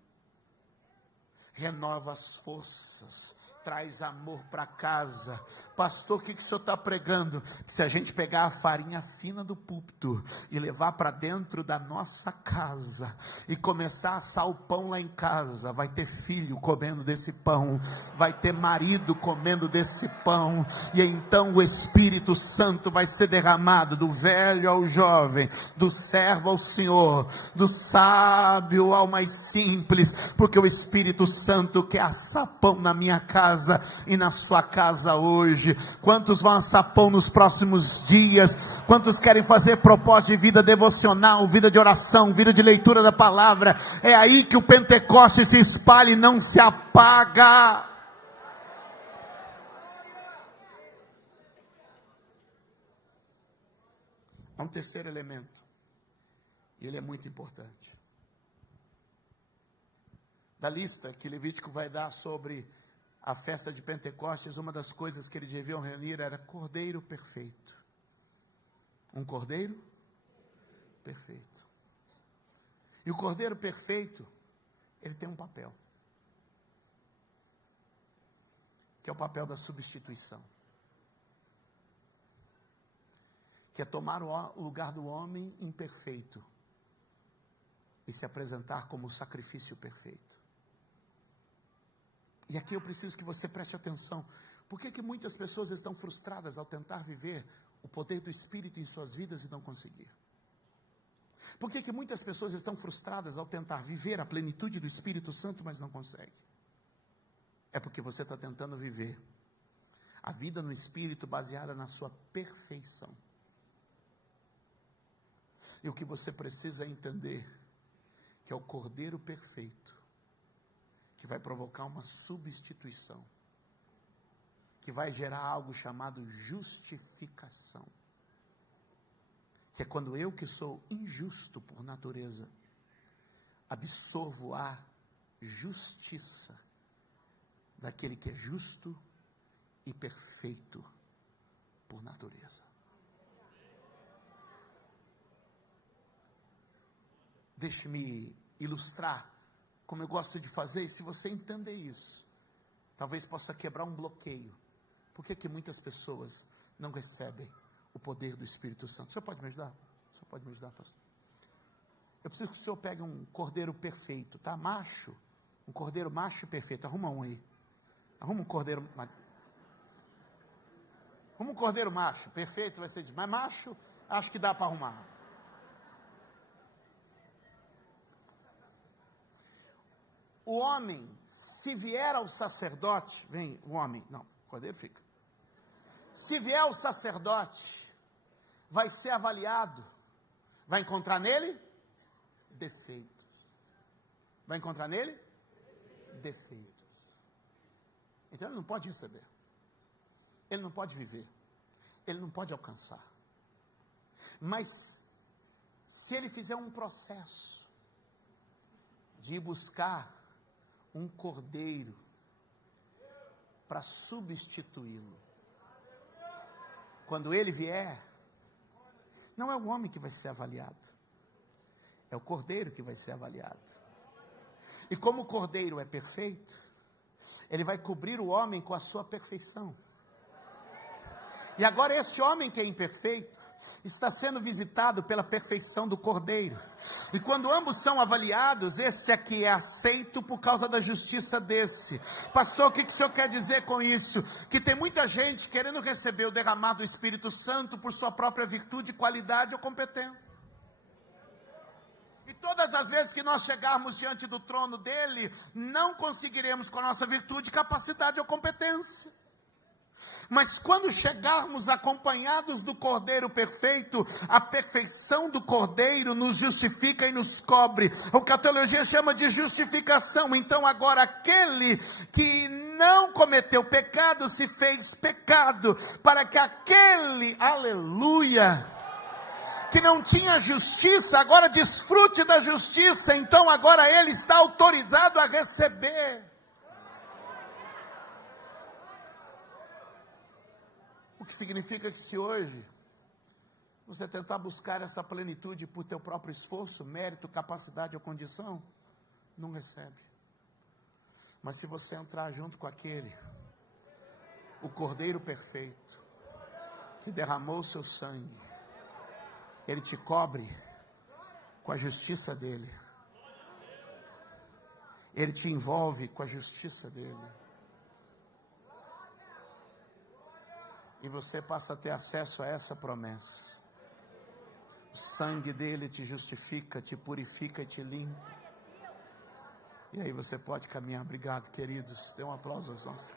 Renova as forças, traz amor para casa. Pastor, o que o senhor está pregando? Que se a gente pegar a farinha fina do púlpito e levar para dentro da nossa casa e começar a assar o pão lá em casa, vai ter filho comendo desse pão, vai ter marido comendo desse pão, e então o Espírito Santo vai ser derramado do velho ao jovem, do servo ao senhor, do sábio ao mais simples, porque o Espírito Santo quer assar pão na minha casa e na sua casa hoje. Quantos vão assar pão nos próximos dias? Quantos querem fazer propósito de vida devocional, vida de oração, vida de leitura da palavra? É aí que o Pentecoste se espalha e não se apaga. Há um terceiro elemento, e ele é muito importante. Da lista que Levítico vai dar sobre a festa de Pentecostes, uma das coisas que eles deviam reunir era cordeiro perfeito. Um cordeiro perfeito. E o cordeiro perfeito, ele tem um papel, que é o papel da substituição, que é tomar o lugar do homem imperfeito e se apresentar como o sacrifício perfeito. E aqui eu preciso que você preste atenção. Por que muitas pessoas estão frustradas ao tentar viver o poder do Espírito em suas vidas e não conseguir? Por que muitas pessoas estão frustradas ao tentar viver a plenitude do Espírito Santo, mas não conseguem? É porque você está tentando viver a vida no Espírito baseada na sua perfeição. E o que você precisa entender, que é o Cordeiro perfeito, que vai provocar uma substituição, que vai gerar algo chamado justificação, que é quando eu, que sou injusto por natureza, absorvo a justiça daquele que é justo e perfeito por natureza. Deixe-me ilustrar como eu gosto de fazer, e se você entender isso, talvez possa quebrar um bloqueio. Por que muitas pessoas não recebem o poder do Espírito Santo? O senhor pode me ajudar? O senhor pode me ajudar, pastor? Eu preciso que o senhor pegue um cordeiro perfeito, tá? Macho, um cordeiro macho perfeito. Arruma um aí. Arruma um cordeiro macho, perfeito vai ser de, mas macho, acho que dá para arrumar. O homem, se vier ao sacerdote, vem o homem, não, o cordeiro fica. Se vier ao sacerdote, vai ser avaliado, vai encontrar nele defeitos. Vai encontrar nele defeitos. Então ele não pode receber, ele não pode viver, ele não pode alcançar. Mas, se ele fizer um processo de buscar um cordeiro para substituí-lo, quando ele vier, não é o homem que vai ser avaliado, é o cordeiro que vai ser avaliado. E como o cordeiro é perfeito, ele vai cobrir o homem com a sua perfeição. E agora este homem que é imperfeito, está sendo visitado pela perfeição do Cordeiro. E quando ambos são avaliados, este aqui é aceito por causa da justiça desse. Pastor, o que o senhor quer dizer com isso? Que tem muita gente querendo receber o derramar do Espírito Santo por sua própria virtude, qualidade ou competência. E todas as vezes que nós chegarmos diante do trono dele, não conseguiremos com a nossa virtude, capacidade ou competência. Mas quando chegarmos acompanhados do Cordeiro perfeito, a perfeição do Cordeiro nos justifica e nos cobre, o que a teologia chama de justificação. Então agora aquele que não cometeu pecado se fez pecado, para que aquele, aleluia, que não tinha justiça, agora desfrute da justiça. Então agora ele está autorizado a receber. O que significa que se hoje você tentar buscar essa plenitude por teu próprio esforço, mérito, capacidade ou condição, não recebe. Mas se você entrar junto com aquele, o Cordeiro perfeito, que derramou o seu sangue, ele te cobre com a justiça dele. Ele te envolve com a justiça dele. E você passa a ter acesso a essa promessa. O sangue dele te justifica, te purifica e te limpa. E aí você pode caminhar. Obrigado, queridos. Dê um aplauso aos nossos.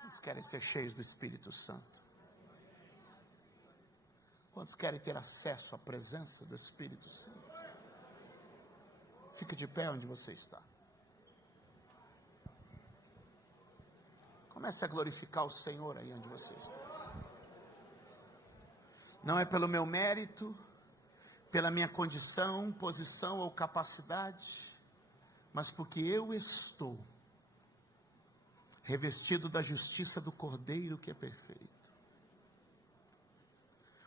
Quantos querem ser cheios do Espírito Santo? Quantos querem ter acesso à presença do Espírito Santo? Fique de pé onde você está. Comece a glorificar o Senhor aí onde você está. Não é pelo meu mérito, pela minha condição, posição ou capacidade, mas porque eu estou revestido da justiça do Cordeiro que é perfeito.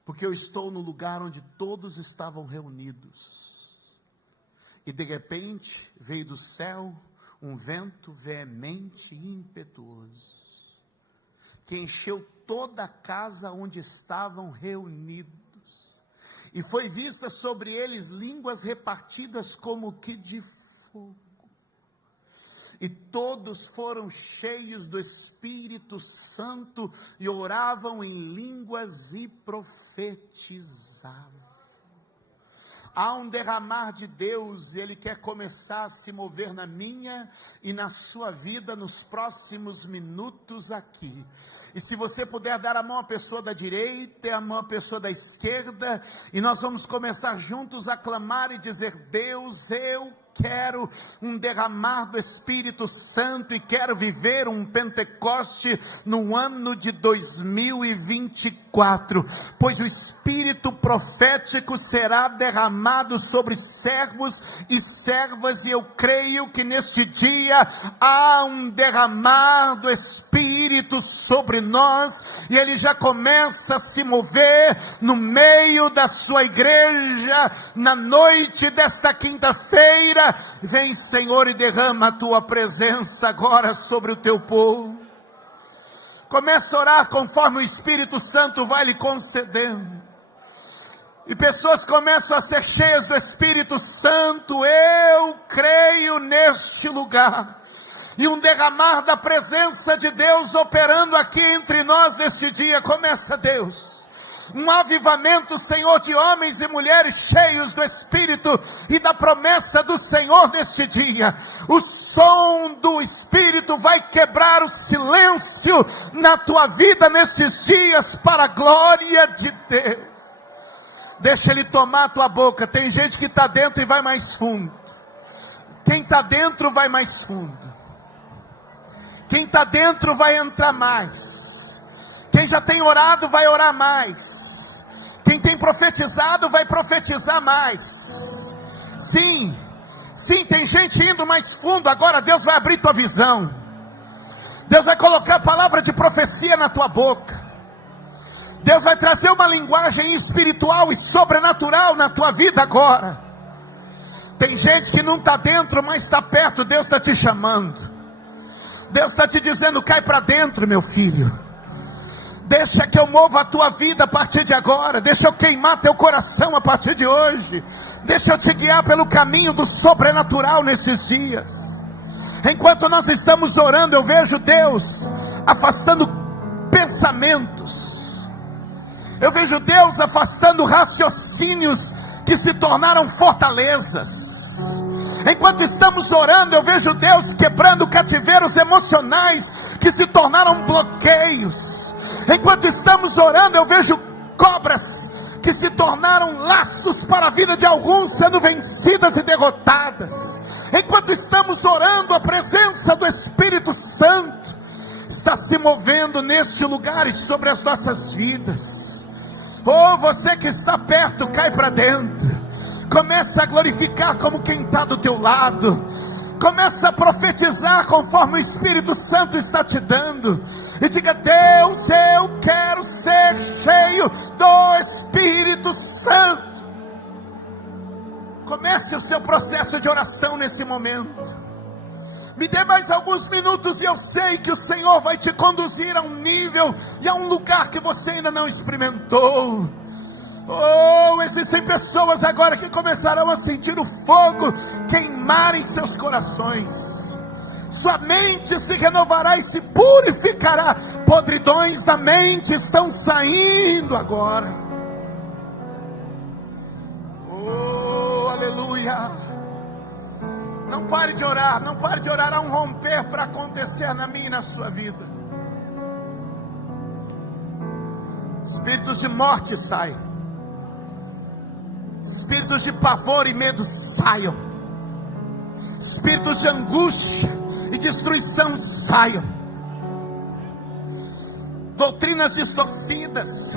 Porque eu estou no lugar onde todos estavam reunidos. E de repente veio do céu um vento veemente e impetuoso, que encheu toda a casa onde estavam reunidos. E foi vista sobre eles línguas repartidas como que de fogo. E todos foram cheios do Espírito Santo e oravam em línguas e profetizavam. Há um derramar de Deus, e Ele quer começar a se mover na minha e na sua vida nos próximos minutos aqui. E se você puder dar a mão à pessoa da direita e a mão à pessoa da esquerda, e nós vamos começar juntos a clamar e dizer: Deus, eu quero um derramar do Espírito Santo e quero viver um Pentecoste no ano de 2024, pois o Espírito profético será derramado sobre servos e servas, e eu creio que neste dia há um derramar do Espírito sobre nós, e ele já começa a se mover no meio da sua igreja, na noite desta quinta-feira. Vem, Senhor, e derrama a tua presença agora sobre o teu povo. Comece a orar conforme o Espírito Santo vai lhe concedendo. E pessoas começam a ser cheias do Espírito Santo. Eu creio neste lugar. E um derramar da presença de Deus operando aqui entre nós neste dia. Começa, Deus. Um avivamento, Senhor, de homens e mulheres cheios do Espírito e da promessa do Senhor neste dia. O som do Espírito vai quebrar o silêncio na tua vida nestes dias, para a glória de Deus. Deixa Ele tomar a tua boca. Tem gente que está dentro e vai mais fundo. Quem está dentro vai mais fundo. Quem está dentro vai entrar mais. Quem já tem orado vai orar mais. Quem tem profetizado vai profetizar mais. Sim, tem gente indo mais fundo. Agora Deus vai abrir tua visão. Deus vai colocar a palavra de profecia na tua boca. Deus vai trazer uma linguagem espiritual e sobrenatural na tua vida agora. Tem gente que não está dentro, mas está perto. Deus está te chamando. Deus está te dizendo: cai para dentro, meu filho. Deixa que eu mova a tua vida a partir de agora. Deixa eu queimar teu coração a partir de hoje. Deixa eu te guiar pelo caminho do sobrenatural nesses dias. Enquanto nós estamos orando, eu vejo Deus afastando pensamentos. Eu vejo Deus afastando raciocínios que se tornaram fortalezas. Enquanto estamos orando, eu vejo Deus quebrando cativeiros emocionais que se tornaram bloqueios. Enquanto estamos orando, eu vejo cobras que se tornaram laços para a vida de alguns sendo vencidas e derrotadas. Enquanto estamos orando, a presença do Espírito Santo está se movendo neste lugar e sobre as nossas vidas. Oh, você que está perto, cai para dentro. Começa a glorificar como quem está do teu lado. Começa a profetizar conforme o Espírito Santo está te dando. E diga: Deus, eu quero ser cheio do Espírito Santo. Comece o seu processo de oração nesse momento. Me dê mais alguns minutos e eu sei que o Senhor vai te conduzir a um nível e a um lugar que você ainda não experimentou. Oh, existem pessoas agora que começarão a sentir o fogo queimar em seus corações. Sua mente se renovará e se purificará. Podridões da mente estão saindo agora. Oh, aleluia. Não pare de orar, não pare de orar. Há um romper para acontecer na minha e na sua vida. Espíritos de morte saiam. Espíritos de pavor e medo saiam. Espíritos de angústia e destruição saiam. Doutrinas distorcidas,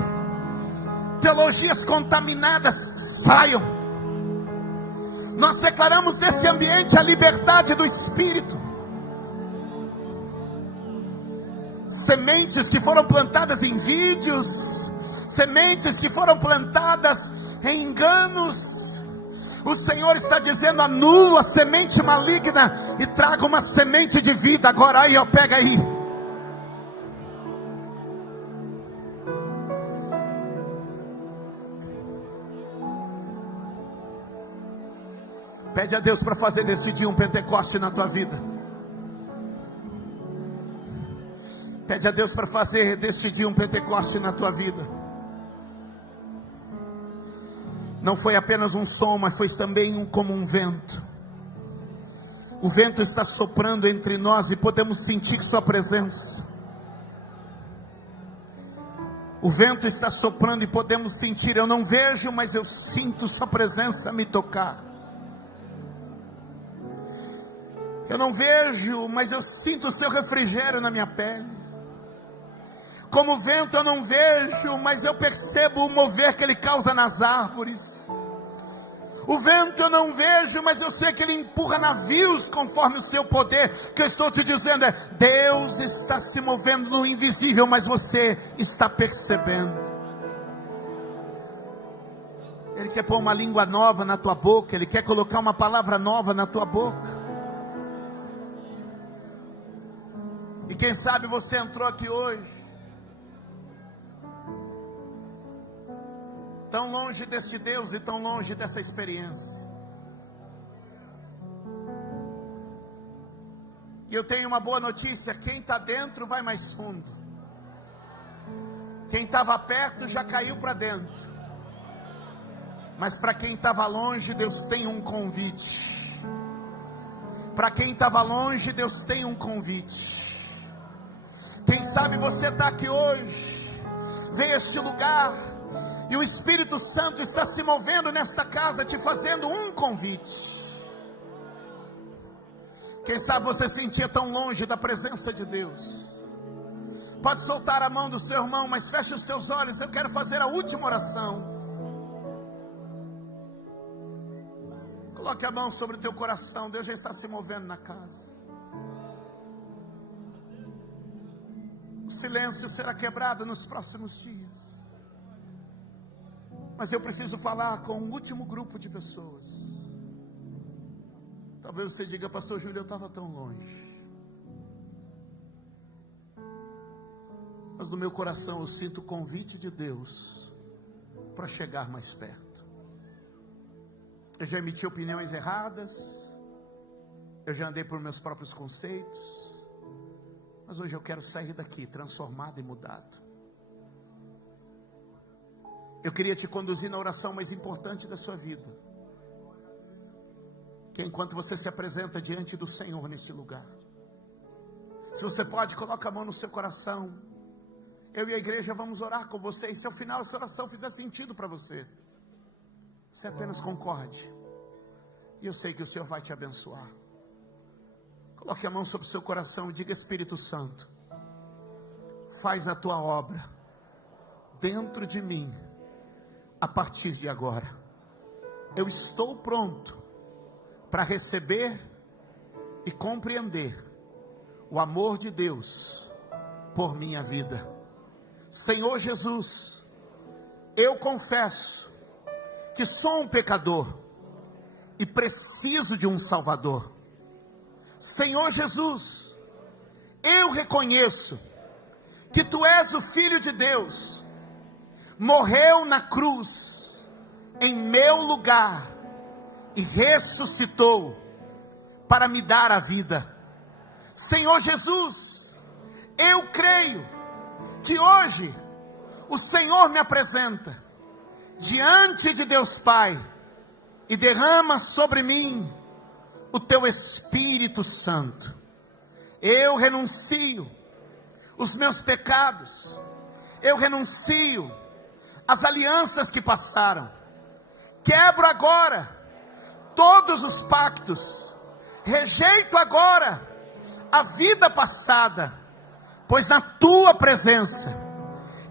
teologias contaminadas saiam. Nós declaramos desse ambiente a liberdade do Espírito. Sementes que foram plantadas em vídeos, sementes que foram plantadas em enganos, o Senhor está dizendo: anula a semente maligna e traga uma semente de vida. Agora aí, ó, pega aí. Pede a Deus para fazer desse dia um Pentecoste na tua vida. Pede a Deus para fazer deste dia um Pentecoste na tua vida. Não foi apenas um som, mas foi também como um vento. O vento está soprando entre nós e podemos sentir sua presença. O vento está soprando e podemos sentir. Eu não vejo, mas eu sinto sua presença me tocar. Eu não vejo, mas eu sinto o seu refrigério na minha pele. Como o vento eu não vejo, mas eu percebo o mover que ele causa nas árvores. O vento eu não vejo, mas eu sei que ele empurra navios conforme o seu poder. O que eu estou te dizendo é: Deus está se movendo no invisível, mas você está percebendo. Ele quer pôr uma língua nova na tua boca. Ele quer colocar uma palavra nova na tua boca. E quem sabe você entrou aqui hoje tão longe desse Deus e tão longe dessa experiência. E eu tenho uma boa notícia: quem está dentro vai mais fundo. Quem estava perto já caiu para dentro. Mas para quem estava longe, Deus tem um convite. Para quem estava longe, Deus tem um convite. Quem sabe você está aqui hoje, veio a este lugar, e o Espírito Santo está se movendo nesta casa, te fazendo um convite. Quem sabe você se sentia tão longe da presença de Deus. Pode soltar a mão do seu irmão, mas feche os teus olhos. Eu quero fazer a última oração. Coloque a mão sobre o teu coração. Deus já está se movendo na casa. O silêncio será quebrado nos próximos dias. Mas eu preciso falar com um último grupo de pessoas. Talvez você diga: pastor Júlio, eu estava tão longe. Mas no meu coração eu sinto o convite de Deus para chegar mais perto. Eu já emiti opiniões erradas, eu já andei por meus próprios conceitos, mas hoje eu quero sair daqui transformado e mudado. Eu queria te conduzir na oração mais importante da sua vida, que é enquanto você se apresenta diante do Senhor neste lugar. Se você pode, coloca a mão no seu coração. Eu e a igreja vamos orar com você. E se ao final essa oração fizer sentido para você, você apenas concorde. E eu sei que o Senhor vai te abençoar. Coloque a mão sobre o seu coração e diga: Espírito Santo, faz a tua obra dentro de mim a partir de agora. Eu estou pronto para receber e compreender o amor de Deus por minha vida. Senhor Jesus, eu confesso que sou um pecador e preciso de um Salvador. Senhor Jesus, eu reconheço que Tu és o Filho de Deus, morreu na cruz em meu lugar e ressuscitou para me dar a vida. Senhor Jesus, eu creio que hoje o Senhor me apresenta diante de Deus Pai e derrama sobre mim o Teu Espírito Santo. Eu renuncio os meus pecados, eu renuncio as alianças que passaram, quebro agora todos os pactos, rejeito agora a vida passada, pois na Tua presença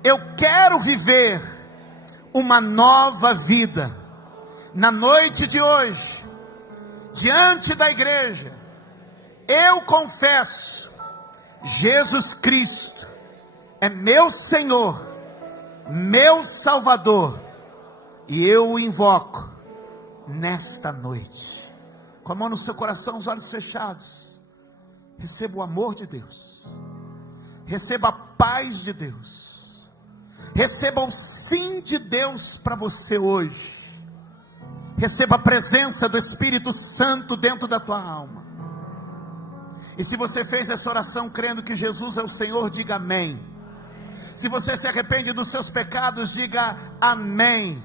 eu quero viver uma nova vida. Na noite de hoje, diante da igreja, eu confesso: Jesus Cristo é meu Senhor, meu Salvador, e eu o invoco nesta noite. Com a mão no seu coração, os olhos fechados, receba o amor de Deus, receba a paz de Deus, receba o sim de Deus para você hoje. Receba a presença do Espírito Santo dentro da tua alma. E se você fez essa oração crendo que Jesus é o Senhor, diga amém. Se você se arrepende dos seus pecados, diga amém.